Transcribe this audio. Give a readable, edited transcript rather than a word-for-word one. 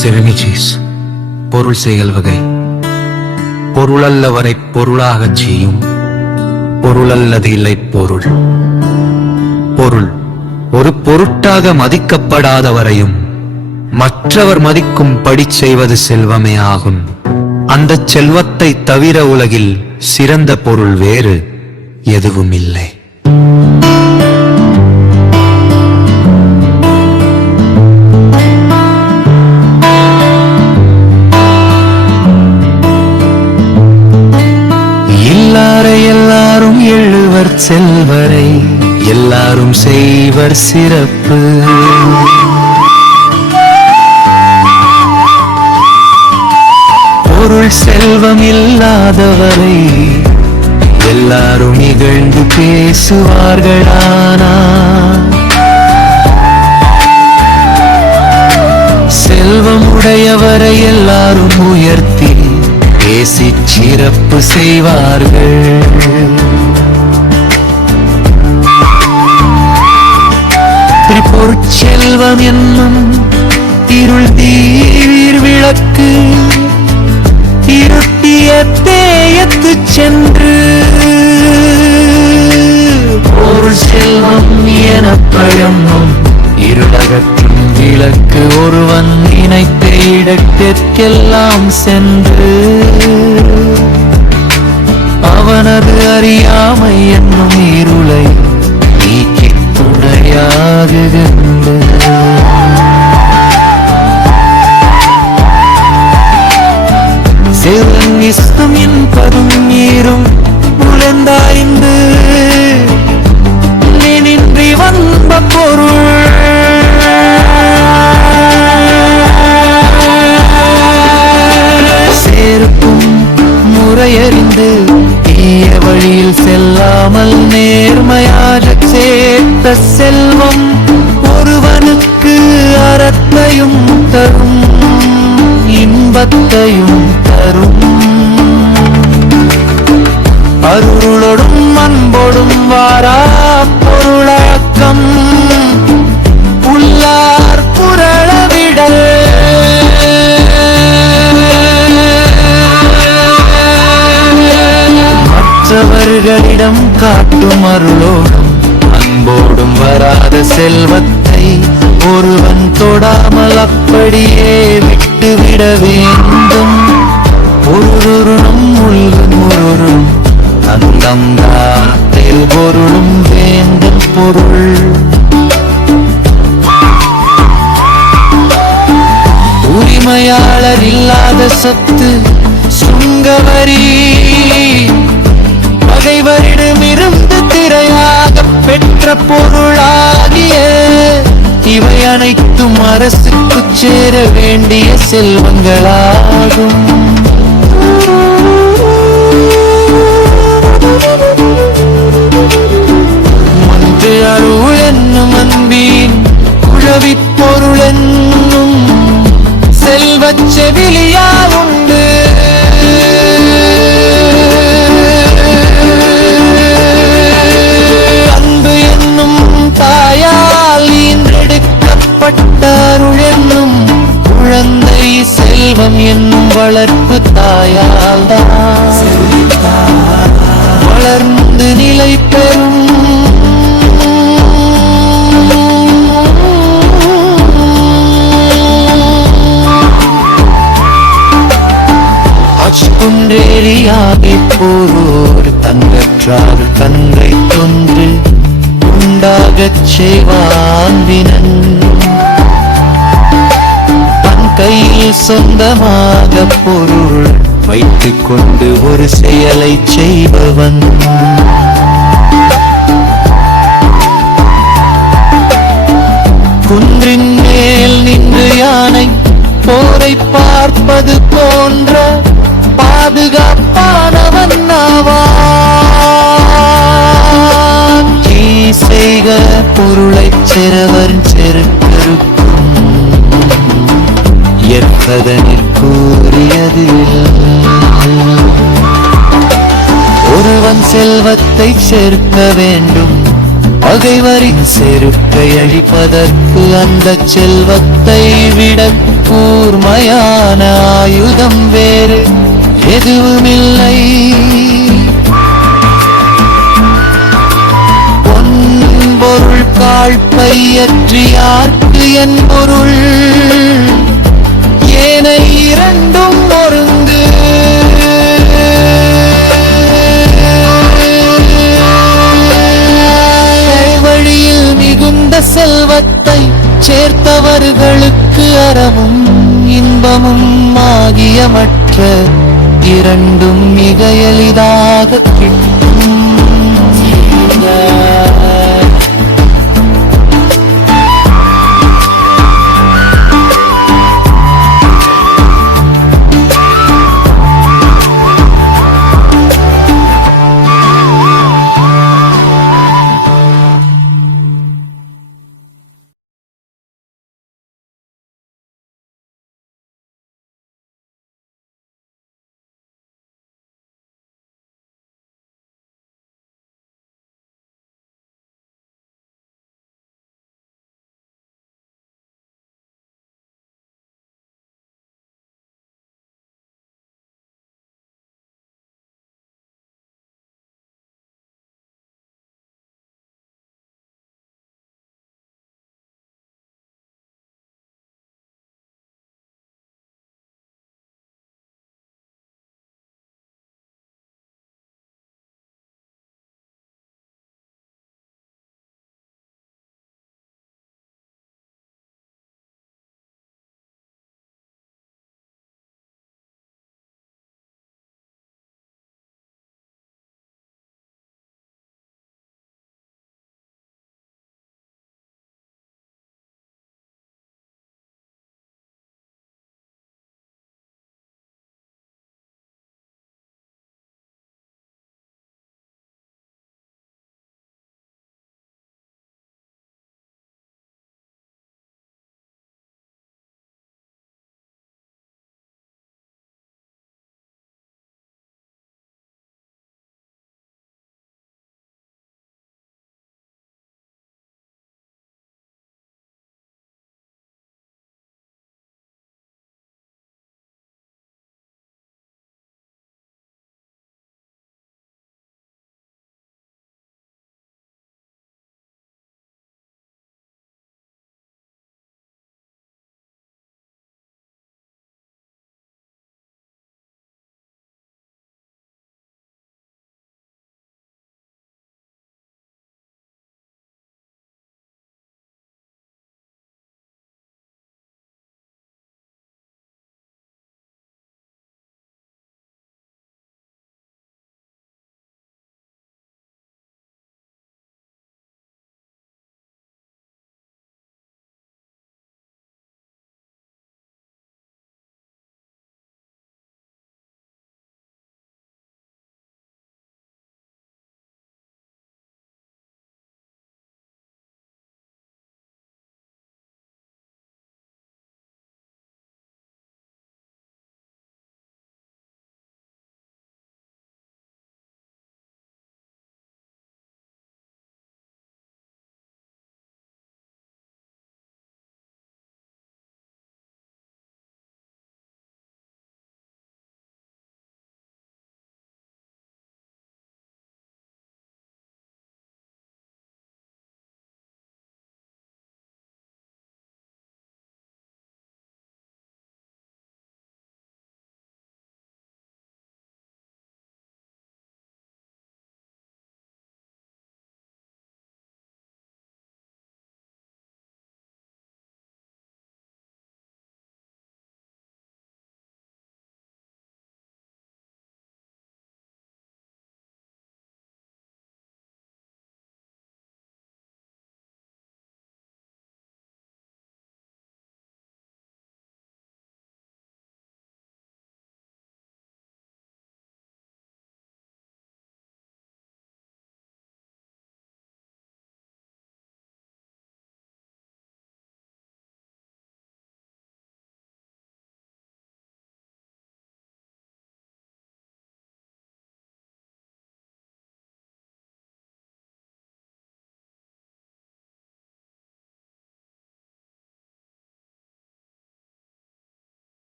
செருமிச்சீஸ் பொருள் செயல் வகை. பொருளல்லவரை பொருளாகச் செய்யும் பொருளல்லது இல்லை பொருள். பொருள் ஒரு பொருட்டாக மதிக்கப்படாதவரையும் மற்றவர் மதிக்கும் படி செய்வது செல்வமே ஆகும். அந்த செல்வத்தை தவிர உலகில் சிறந்த பொருள் வேறு எதுவும் இல்லை. எல்லாரும் எழுவர் செல்வரை எல்லாரும் செய்வர் சிறப்பு. பொருள் செல்வம் இல்லாதவரை எல்லாரும் இகழ்ந்து பேசுவார்களானா செல்வம் உடையவரை எல்லாரும் உயர்த்தி பேசி சிறப்பு செய்வார்கள். பொற்செல்வம் என்னும் இருள் தீவிர் விளக்கு இருட்டிய தேயத்து சென்று பொருள் செல்வம் எனப்படும் இருளகற்றும் விளக்கு ஒருவன் நினைத்த இடத்திற்கெல்லாம் சென்று அவனது அறியாமை என்னும் இருளை நீக்கி துணையாகுகின்ற செல்வம் என்பதும் நீரும் உழந்தாய்ந்து நின்றி வந்த பொருள் சேர்க்கும் முறையறிந்து தீய வழியில் செல்லாமல் நேர்மையாக சேர்த்த செல்வம் ஒருவனுக்கு அறத்தையும் தரும் இன்பத்தையும் தரும். அருளோடும் அன்போடும் வாரா பொருளாக்கம் உள்ளார் புரளவிடல் மற்றவர்களிடம் காட்டும் அருளோடும் அன்போடும் வராத செல்வத்தை ஒருவன் தொடாமல் அப்படியே விட்டுவிட வேண்டும். ஒருவரும் உள்கும் ஒருவரும் அந்தம் தாத்தில் பொருளும் வேண்டும் பொருள். உரிமையாளர் இல்லாத சொத்து சுங்கவரி பகைவரிடமிருந்து திரையாக பெற்ற பொருளாகிய இவை அனைத்தும் அரசுக்கு சேர வேண்டிய செல்வங்களாகும். ஒன்று அருள் என்னும் அன்பின் குழவிப் பொருள் என்னும் செல்வச் செவிலியா உண்டு. அன்பு என்னும் தாயால் ஈன்றெடுக்கப்பட்ட அருள் என்னும் குழந்தை செல்வம் என்னும் வளர்ப்பு தாயால் வளர்ந்து நிலை பெறும். குன்றேறியாகி போரோர் தங்கற்றார் தங்கை தொன்று உண்டாகச் செய்வான் வினன். தன் கையில் சொந்தமாக பொருள் வைத்துக் கொண்டு ஒரு செயலை செய்பவன் குன்றின் மேல் நின்று யானை போரை பார்ப்பது போன்ற பாதுகாப்பானவன் ஆவான். செய்க பொருளைச் செறவர் செருக்கருக்கும் ஏற்பதனிற் கூறியது. ஒருவன் செல்வத்தை சேர்க்க வேண்டும் பகைவரின் செருக்கை அழிப்பதற்கு அந்த செல்வத்தை விட கூர்மையான ஆயுதம் வேறு எதுவுமில்லை. பொன்பொருள் காழ்பையற்றியார்க்கு என் பொருள் ஏனை இரண்டும் ஒருங்கு. வழியில் மிகுந்த செல்வத்தை சேர்த்தவர்களுக்கு அறமும் இன்பமும் ஆகிய மற்ற இரண்டும் மிக எளிதாக கிட்டும்.